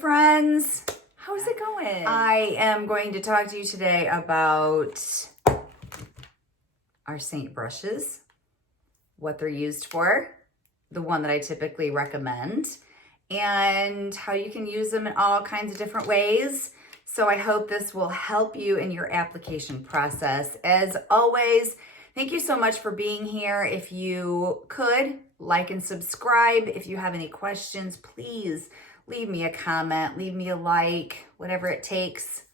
friends. How's it going? I am going to talk to you today about our Seint brushes, what they're used for, the one that I typically recommend, and how you can use them in all kinds of different ways. So I hope this will help you in your application process. As always, thank you so much for being here. If you could, like and subscribe. If you have any questions, please leave me a comment, leave me a like, whatever it takes.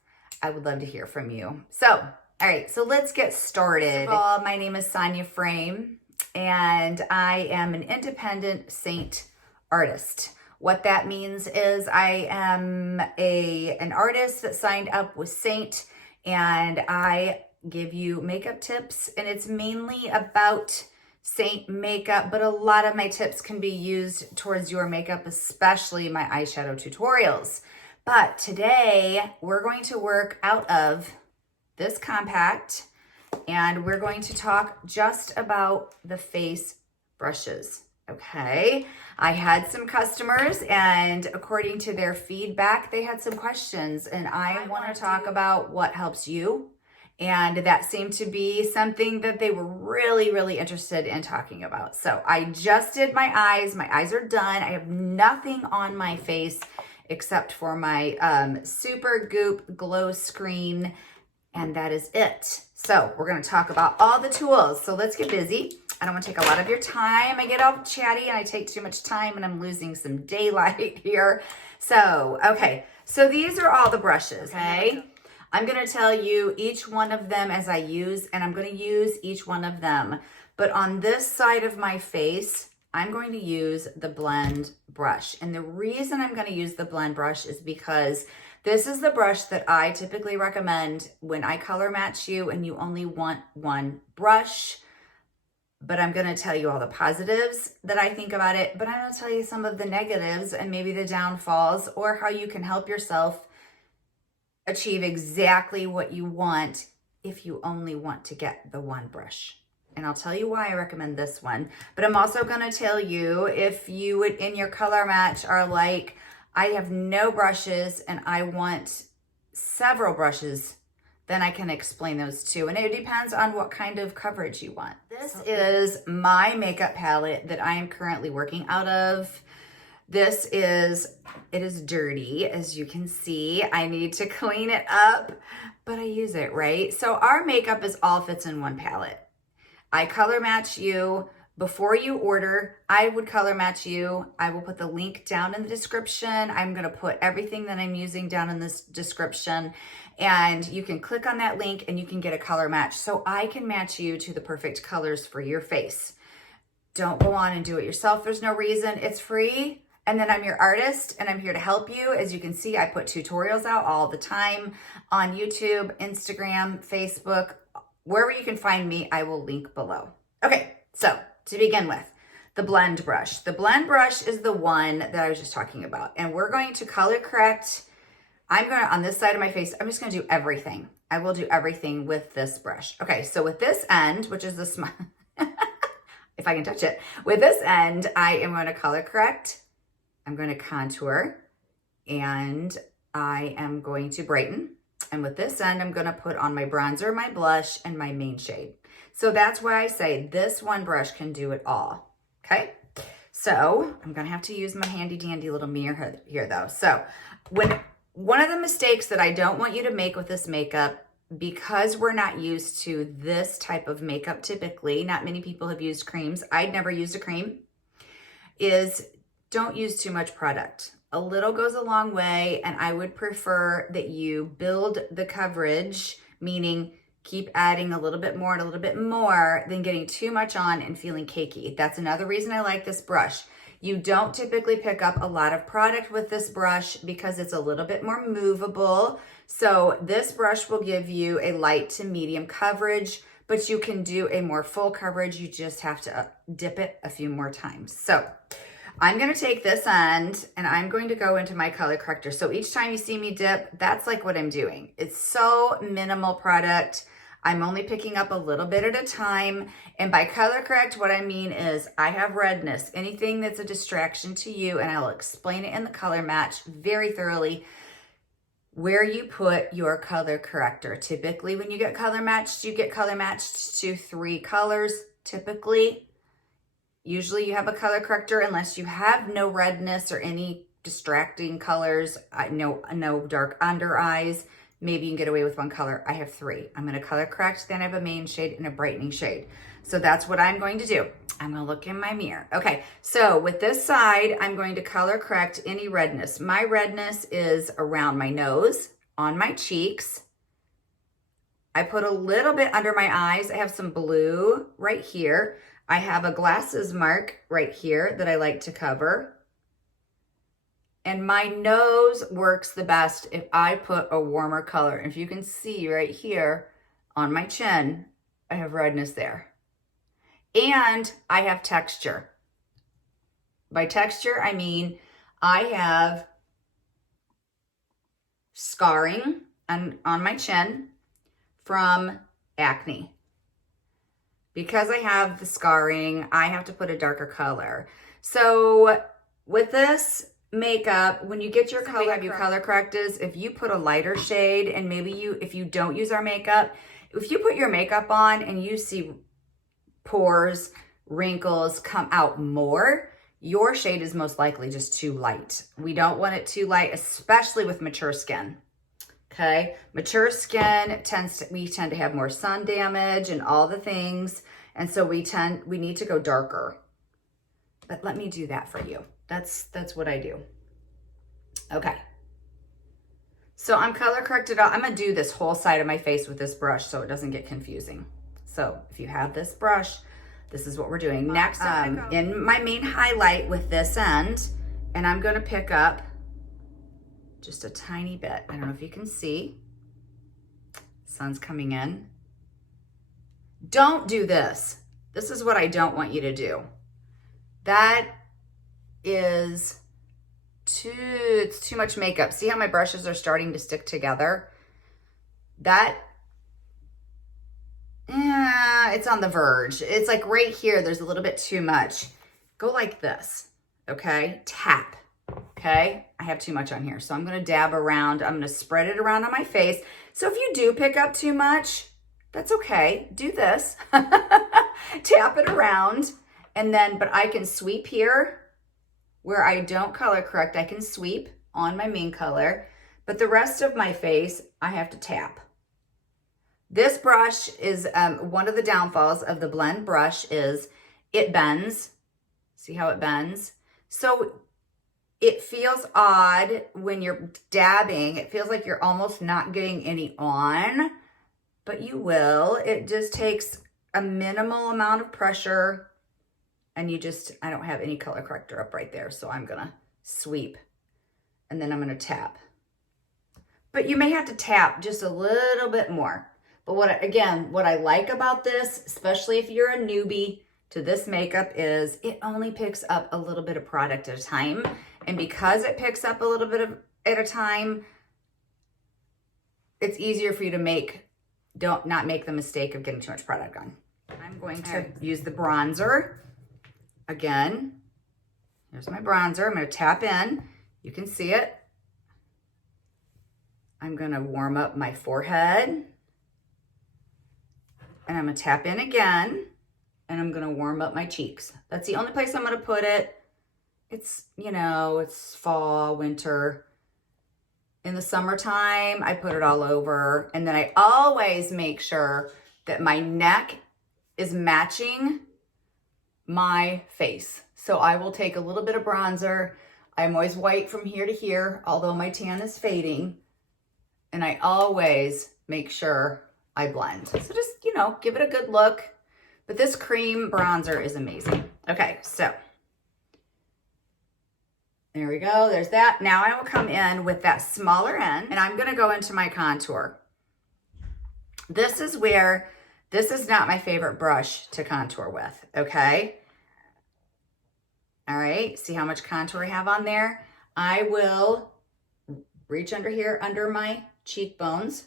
I would love to hear from you. So, all right, so let's get started. First of all, my name is Sonia Frame, and I am an independent Seint artist. What that means is I am an artist that signed up with Seint, and I give you makeup tips, and it's mainly about Seint makeup, but a lot of my tips can be used towards your makeup, especially my eyeshadow tutorials. But today we're going to work out of this compact, and we're going to talk just about the face brushes. Okay, I had some customers, and according to their feedback, they had some questions, and I want to talk about what helps you. And that seemed to be something that they were really interested in talking about. So I just did my eyes. My eyes are done. I have nothing on my face except for my Super Goop Glow Screen, and that is it. So we're going to talk about all the tools. So let's get busy. I don't want to take a lot of your time. I get all chatty and I take too much time, and I'm losing some daylight here. So, okay. So these are all the brushes, okay? I'm going to tell you each one of them as I use, and I'm going to use each one of them. But on this side of my face, I'm going to use the blend brush. And the reason I'm going to use the blend brush is because this is the brush that I typically recommend when I color match you and you only want one brush. But I'm going to tell you all the positives that I think about it, but I'm going to tell you some of the negatives and maybe the downfalls, or how you can help yourself achieve exactly what you want if you only want to get the one brush. And I'll tell you why I recommend this one. But I'm also going to tell you, if you would in your color match are like, I have no brushes and I want several brushes, then I can explain those too. And it depends on what kind of coverage you want. This is my makeup palette that I am currently working out of. It is dirty, as you can see. I need to clean it up, but I use it, right? So our makeup all fits in one palette. I color match you. Before you order, I would color match you. I will put the link down in the description. I'm gonna put everything that I'm using down in this description, and you can click on that link and you can get a color match so I can match you to the perfect colors for your face. Don't go on and do it yourself. There's no reason. It's free. And then I'm your artist, and I'm here to help you. As you can see, I put tutorials out all the time on YouTube, Instagram, Facebook, wherever you can find me, I will link below. Okay, so to begin with, the blend brush. The blend brush is the one that I was just talking about, and we're going to color correct. On this side of my face, I'm just gonna do everything. I will do everything with this brush. Okay, so with this end, which is the small, if I can touch it, with this end, I am gonna color correct. I'm going to contour, and I am going to brighten. And with this end, I'm going to put on my bronzer, my blush, and my main shade. So that's why I say this one brush can do it all. Okay. So I'm going to have to use my handy dandy little mirror here though. So one of the mistakes that I don't want you to make with this makeup, because we're not used to this type of makeup typically, not many people have used creams. I'd never used a cream, is don't use too much product. A little goes a long way, and I would prefer that you build the coverage, meaning keep adding a little bit more and a little bit more than getting too much on and feeling cakey. That's another reason I like this brush. You don't typically pick up a lot of product with this brush because it's a little bit more movable. So this brush will give you a light to medium coverage, but you can do a more full coverage. You just have to dip it a few more times. So I'm going to take this end and I'm going to go into my color corrector. So each time you see me dip, that's like what I'm doing. It's so minimal product. I'm only picking up a little bit at a time. And by color correct, what I mean is I have redness, anything that's a distraction to you, and I'll explain it in the color match very thoroughly, where you put your color corrector. Typically, when you get color matched, you get color matched to 3 colors, typically. Usually you have a color corrector unless you have no redness or any distracting colors, no dark under eyes. Maybe you can get away with 1 color. I have 3. I'm going to color correct, then I have a main shade and a brightening shade. So that's what I'm going to do. I'm going to look in my mirror. Okay, so with this side, I'm going to color correct any redness. My redness is around my nose, on my cheeks. I put a little bit under my eyes. I have some blue right here. I have a glasses mark right here that I like to cover. And my nose works the best if I put a warmer color. If you can see right here on my chin, I have redness there. And I have texture. By texture, I mean I have scarring on my chin from acne. Because I have the scarring, I have to put a darker color. So with this makeup, when you get your color, your color correctors, if you put a lighter shade, and maybe if you don't use our makeup, if you put your makeup on and you see pores, wrinkles come out more, your shade is most likely just too light. We don't want it too light, especially with mature skin. Okay, mature skin we tend to have more sun damage and all the things, and so we need to go darker. But let me do that for you. That's what I do. Okay. So I'm color corrected out. I'm gonna do this whole side of my face with this brush so it doesn't get confusing. So if you have this brush, this is what we're doing. Next, in my main highlight with this end, and I'm gonna pick up just a tiny bit. I don't know if you can see. Sun's coming in. Don't do this. This is what I don't want you to do. That is it's too much makeup. See how my brushes are starting to stick together? It's on the verge. It's like right here, there's a little bit too much. Go like this, okay? Tap, okay? I have too much on here, so I'm gonna dab around. I'm gonna spread it around on my face. So if you do pick up too much, that's okay. Do this, tap it around, and then, but I can sweep here where I don't color correct. I can sweep on my main color, but the rest of my face, I have to tap. This brush is, one of the downfalls of the blend brush is it bends. See how it bends? So it feels odd when you're dabbing. It feels like you're almost not getting any on, but you will. It just takes a minimal amount of pressure, and I don't have any color corrector up right there, so I'm gonna sweep, and then I'm gonna tap. But you may have to tap just a little bit more. But what I like about this, especially if you're a newbie to this makeup, is it only picks up a little bit of product at a time. And because it picks up a little bit at a time, it's easier for you to not make the mistake of getting too much product on. I'm going to use the bronzer. Again, here's my bronzer. I'm going to tap in. You can see it. I'm going to warm up my forehead. And I'm going to tap in again. And I'm going to warm up my cheeks. That's the only place I'm going to put it. It's, it's fall, winter. In the summertime, I put it all over. And then I always make sure that my neck is matching my face. So I will take a little bit of bronzer. I'm always white from here to here, although my tan is fading. And I always make sure I blend. So just, give it a good look. But this cream bronzer is amazing. Okay, so there we go. There's that. Now I will come in with that smaller end, and I'm going to go into my contour. This is not my favorite brush to contour with, okay? All right, see how much contour I have on there? I will reach under here, under my cheekbones,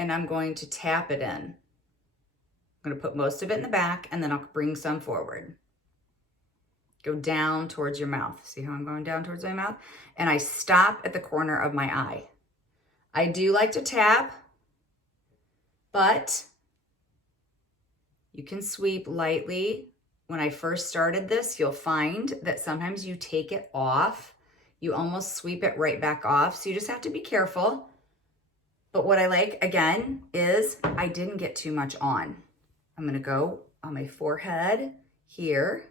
and I'm going to tap it in. I'm going to put most of it in the back, and then I'll bring some forward. Go down towards your mouth. See how I'm going down towards my mouth? And I stop at the corner of my eye. I do like to tap, but you can sweep lightly. When I first started this, you'll find that sometimes you take it off. You almost sweep it right back off. So you just have to be careful. But what I like, again, is I didn't get too much on. I'm gonna go on my forehead here,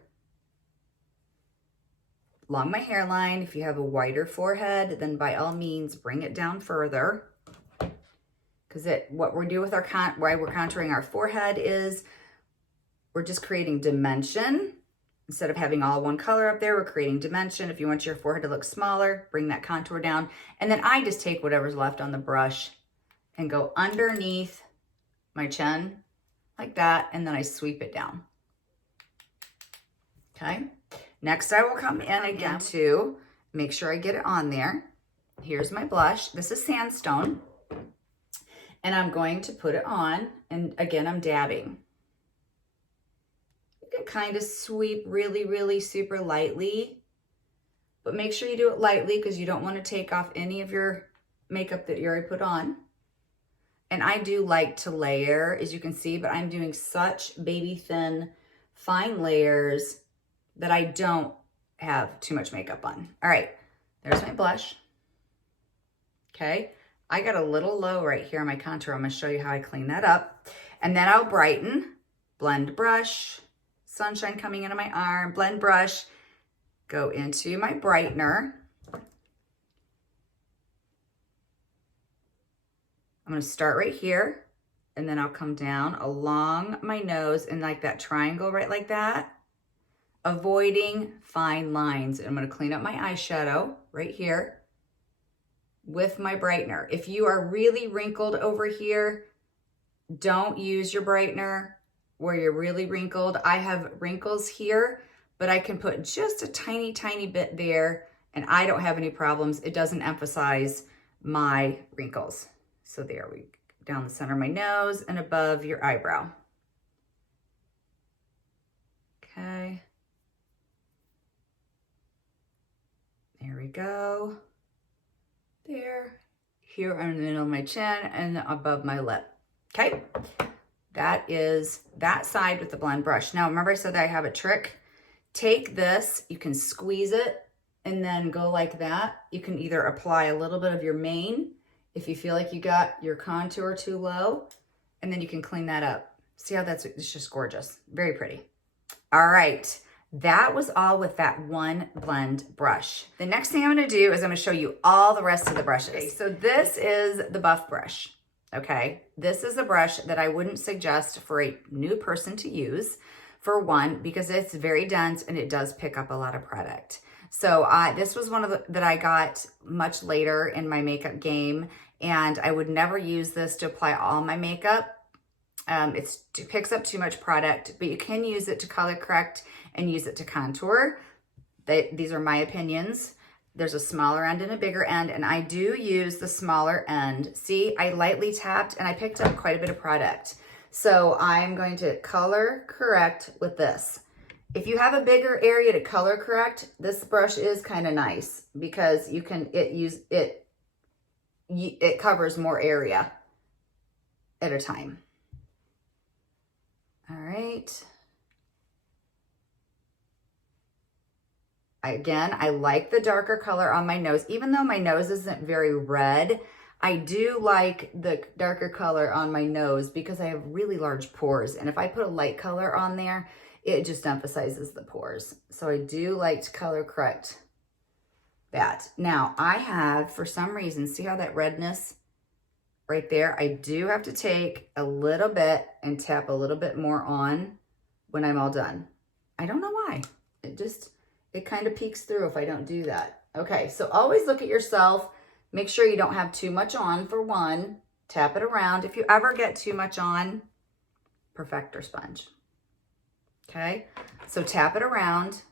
along my hairline. If you have a wider forehead, then by all means, bring it down further. Because what we do with our, why we're contouring our forehead is we're just creating dimension. Instead of having all one color up there, we're creating dimension. If you want your forehead to look smaller, bring that contour down. And then I just take whatever's left on the brush and go underneath my chin like that. And then I sweep it down. Okay. Next, I will come in again to make sure I get it on there. Here's my blush. This is Sandstone. And I'm going to put it on. And again, I'm dabbing. You can kind of sweep really, really super lightly. But make sure you do it lightly because you don't want to take off any of your makeup that you already put on. And I do like to layer, as you can see, but I'm doing such baby thin, fine layers that I don't have too much makeup on. All right, there's my blush. Okay, I got a little low right here on my contour. I'm gonna show you how I clean that up. And then I'll brighten, blend brush, sunshine coming into my arm, blend brush, go into my brightener. I'm gonna start right here, and then I'll come down along my nose and like that triangle right like that, avoiding fine lines. And I'm gonna clean up my eyeshadow right here with my brightener. If you are really wrinkled over here, don't use your brightener where you're really wrinkled. I have wrinkles here, but I can put just a tiny, tiny bit there and I don't have any problems. It doesn't emphasize my wrinkles. So there we go, down the center of my nose and above your eyebrow. Okay. There we go. There, here in the middle of my chin and above my lip. Okay, that is that side with the blend brush. Now, remember I said that I have a trick? Take this, you can squeeze it and then go like that. You can either apply a little bit of your mane if you feel like you got your contour too low, and then you can clean that up. See how it's just gorgeous, very pretty. All right. That was all with that one blend brush. The next thing I'm gonna do is I'm gonna show you all the rest of the brushes. Okay, so this is the buff brush, okay? This is a brush that I wouldn't suggest for a new person to use, for one, because it's very dense and it does pick up a lot of product. So this was one of that I got much later in my makeup game, and I would never use this to apply all my makeup. It picks up too much product, but you can use it to color correct and use it to contour. These are my opinions. There's a smaller end and a bigger end, and I do use the smaller end. See, I lightly tapped and I picked up quite a bit of product. So I'm going to color correct with this. If you have a bigger area to color correct, this brush is kind of nice because you can it covers more area at a time. All right. Again, I like the darker color on my nose. Even though my nose isn't very red, I do like the darker color on my nose because I have really large pores. And if I put a light color on there, it just emphasizes the pores. So I do like to color correct that. Now, I have, for some reason, see how that redness right there? I do have to take a little bit and tap a little bit more on when I'm all done. I don't know why. It kind of peeks through if I don't do that. Okay, so always look at yourself. Make sure you don't have too much on for one. Tap it around. If you ever get too much on, Perfector Sponge. Okay, so tap it around,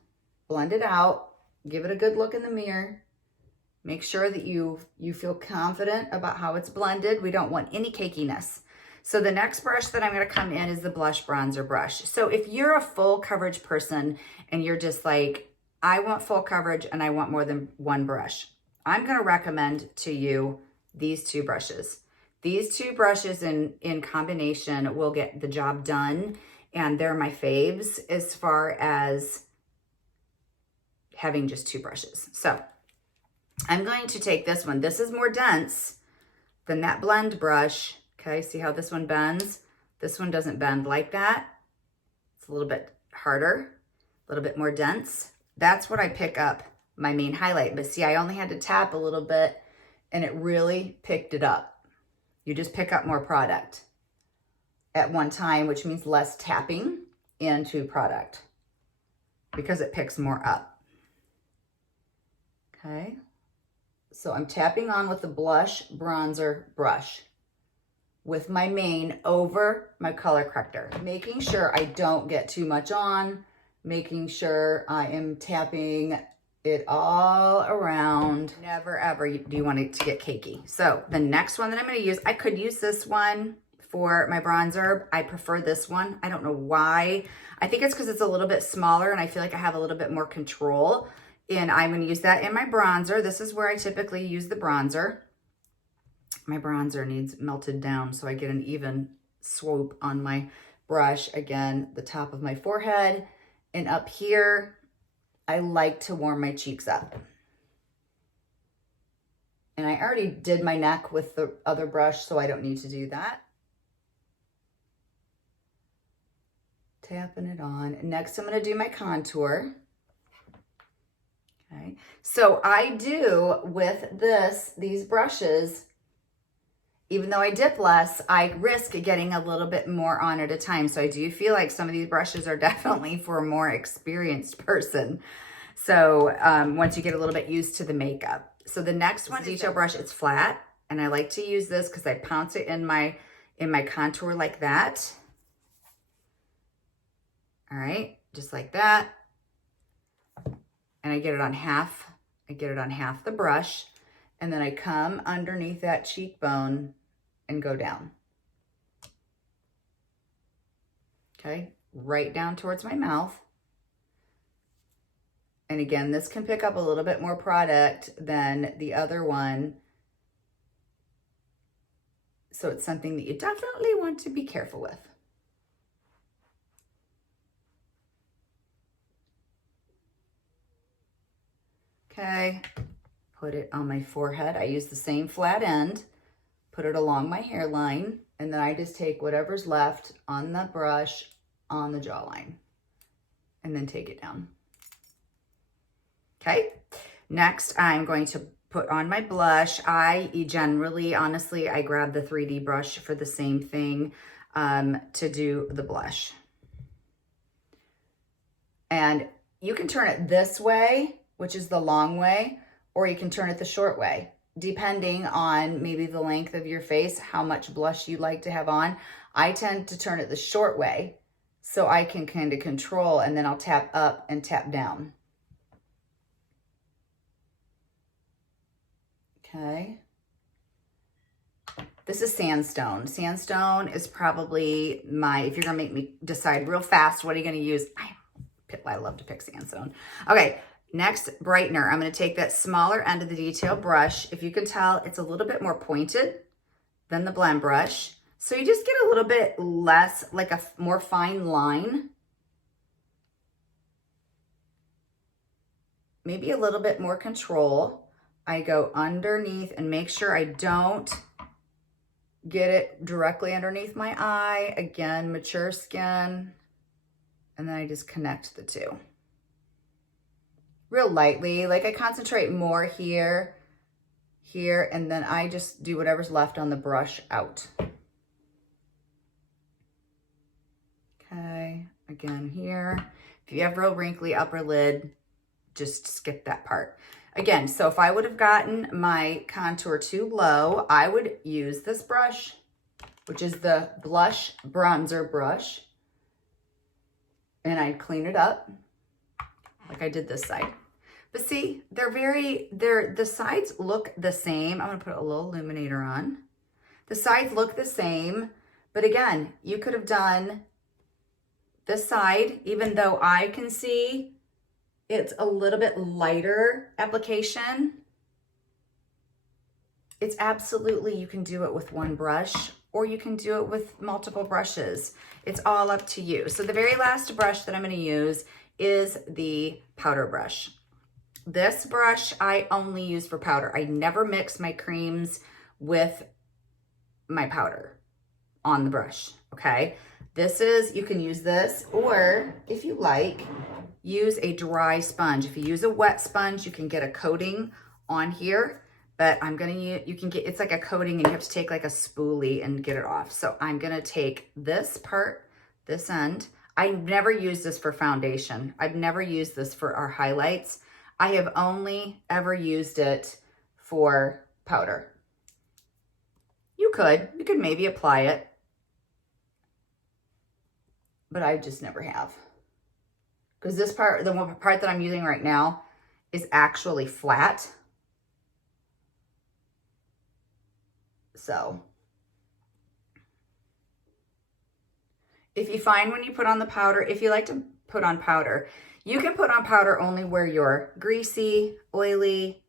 blend it out, give it a good look in the mirror, Make sure that you feel confident about how it's blended. We don't want any cakiness. So the next brush that I'm gonna come in is the blush bronzer brush. So if you're a full coverage person and you're just like, I want full coverage and I want more than one brush, I'm gonna recommend to you these two brushes. These two brushes in combination will get the job done, and they're my faves as far as having just two brushes. So I'm going to take this one. This is more dense than that blend brush. Okay, see how this one bends? This one doesn't bend like that. It's a little bit harder, a little bit more dense. That's what I pick up my main highlight. But see, I only had to tap a little bit and it really picked it up. You just pick up more product at one time, which means less tapping into product because it picks more up. Okay. So I'm tapping on with the blush bronzer brush with my main over my color corrector, making sure I don't get too much on, making sure I am tapping it all around. Never ever do you want it to get cakey. So the next one that I'm going to use, I could use this one for my bronzer. I prefer this one. I don't know why. I think it's because it's a little bit smaller and I feel like I have a little bit more control. And I'm going to use that in my bronzer. This is where I typically use the bronzer. My bronzer needs melted down so I get an even swoop on my brush. Again, the top of my forehead and up here. I like to warm my cheeks up. And I already did my neck with the other brush, so I don't need to do that. Tapping it on. Next, I'm going to do my contour. Okay, so I do with these brushes, even though I dip less, I risk getting a little bit more on at a time. So I do feel like some of these brushes are definitely for a more experienced person. So once you get a little bit used to the makeup. So the next one is detail brush. It's flat, and I like to use this because I pounce it in my contour like that. All right, just like that. And I get it on half. I get it on half the brush, and then I come underneath that cheekbone and go down. Okay, right down towards my mouth. And again, this can pick up a little bit more product than the other one. So it's something that you definitely want to be careful with. Okay, put it on my forehead. I use the same flat end, put it along my hairline, and then I just take whatever's left on the brush on the jawline and then take it down. Okay, next I'm going to put on my blush. I generally, honestly, I grab the 3D brush for the same thing to do the blush. And you can turn it this way, which is the long way, or you can turn it the short way, depending on maybe the length of your face, how much blush you like to have on. I tend to turn it the short way so I can kind of control, and then I'll tap up and tap down. Okay. This is Sandstone. Sandstone is probably if you're gonna make me decide real fast, what are you gonna use? I love to pick Sandstone. Okay, next, brightener. I'm gonna take that smaller end of the detail brush. If you can tell, it's a little bit more pointed than the blend brush. So you just get a little bit less, like a more fine line. Maybe a little bit more control. I go underneath and make sure I don't get it directly underneath my eye. Again, mature skin. And then I just connect the two. Real lightly, like I concentrate more here, and then I just do whatever's left on the brush out. Okay, again here. If you have real wrinkly upper lid, just skip that part. Again, so if I would have gotten my contour too low, I would use this brush, which is the blush bronzer brush, and I'd clean it up like I did this side. But see, the sides look the same. I'm gonna put a little illuminator on. The sides look the same, but again, you could have done this side, even though I can see it's a little bit lighter application. It's absolutely, you can do it with one brush or you can do it with multiple brushes. It's all up to you. So the very last brush that I'm gonna use is the powder brush. This brush I only use for powder. I never mix my creams with my powder on the brush, okay? This is, you can use this, or if you like, use a dry sponge. If you use a wet sponge, you can get a coating on here, but I'm gonna use, you can get, it's like a coating and you have to take like a spoolie and get it off. So I'm gonna take this part, this end. I never use this for foundation. I've never used this for our highlights. I have only ever used it for powder. You could maybe apply it, but I just never have. Because this part, the one part that I'm using right now is actually flat. So if you find when you put on the powder, if you like to put on powder, you can put on powder only where you're greasy, oily,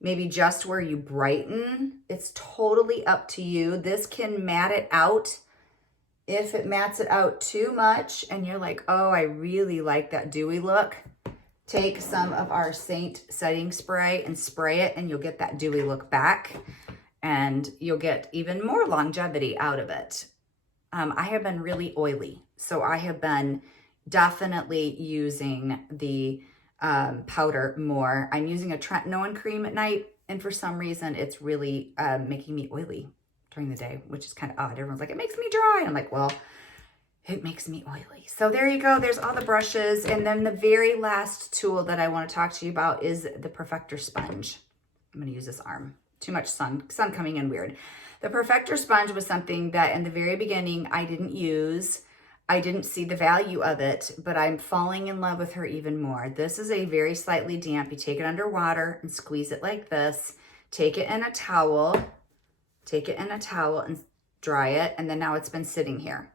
maybe just where you brighten. It's totally up to you. This can matte it out. If it mattes it out too much and you're like, oh, I really like that dewy look, take some of our Seint setting spray and spray it and you'll get that dewy look back and you'll get even more longevity out of it. I have been really oily, so I have been definitely using the powder more. I'm using a tretinoin cream at night, and for some reason, it's really making me oily during the day, which is kind of odd. Everyone's like, it makes me dry. I'm like, well, it makes me oily. So there you go. There's all the brushes. And then the very last tool that I want to talk to you about is the Perfector Sponge. I'm going to use this arm. Too much sun coming in weird. The Perfector Sponge was something that in the very beginning I didn't use. I didn't see the value of it, but I'm falling in love with her even more. This is a very slightly damp. You take it under water and squeeze it like this. Take it in a towel. Take it in a towel and dry it. And then now it's been sitting here.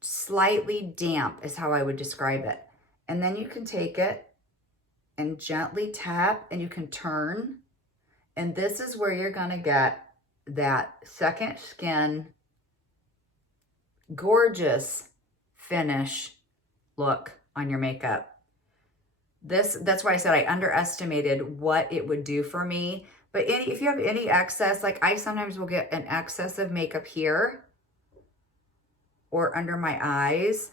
Slightly damp is how I would describe it. And then you can take it and gently tap and you can turn. And this is where you're gonna get that second skin, gorgeous finish look on your makeup. That's why I said I underestimated what it would do for me. But if you have any excess, like I sometimes will get an excess of makeup here or under my eyes.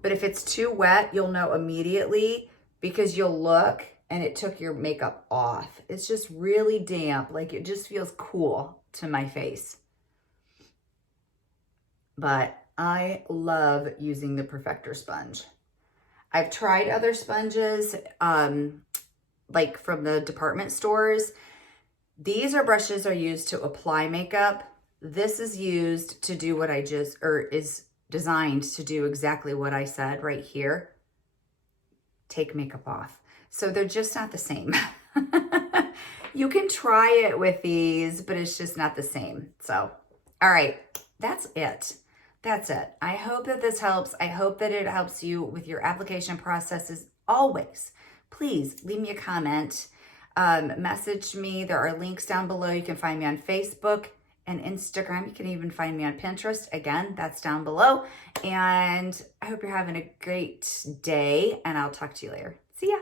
But if it's too wet, you'll know immediately because you'll look and it took your makeup off. It's just really damp. Like it just feels cool to my face. But I love using the Perfector Sponge. I've tried other sponges, like from the department stores. These brushes are used to apply makeup. This is used to do what is designed to do exactly what I said right here. Take makeup off. So they're just not the same. You can try it with these, but it's just not the same. So, all right, that's it. That's it. I hope that this helps. I hope that it helps you with your application processes. Always, please leave me a comment, message me. There are links down below. You can find me on Facebook and Instagram. You can even find me on Pinterest. Again, that's down below. And I hope you're having a great day, and I'll talk to you later. See ya.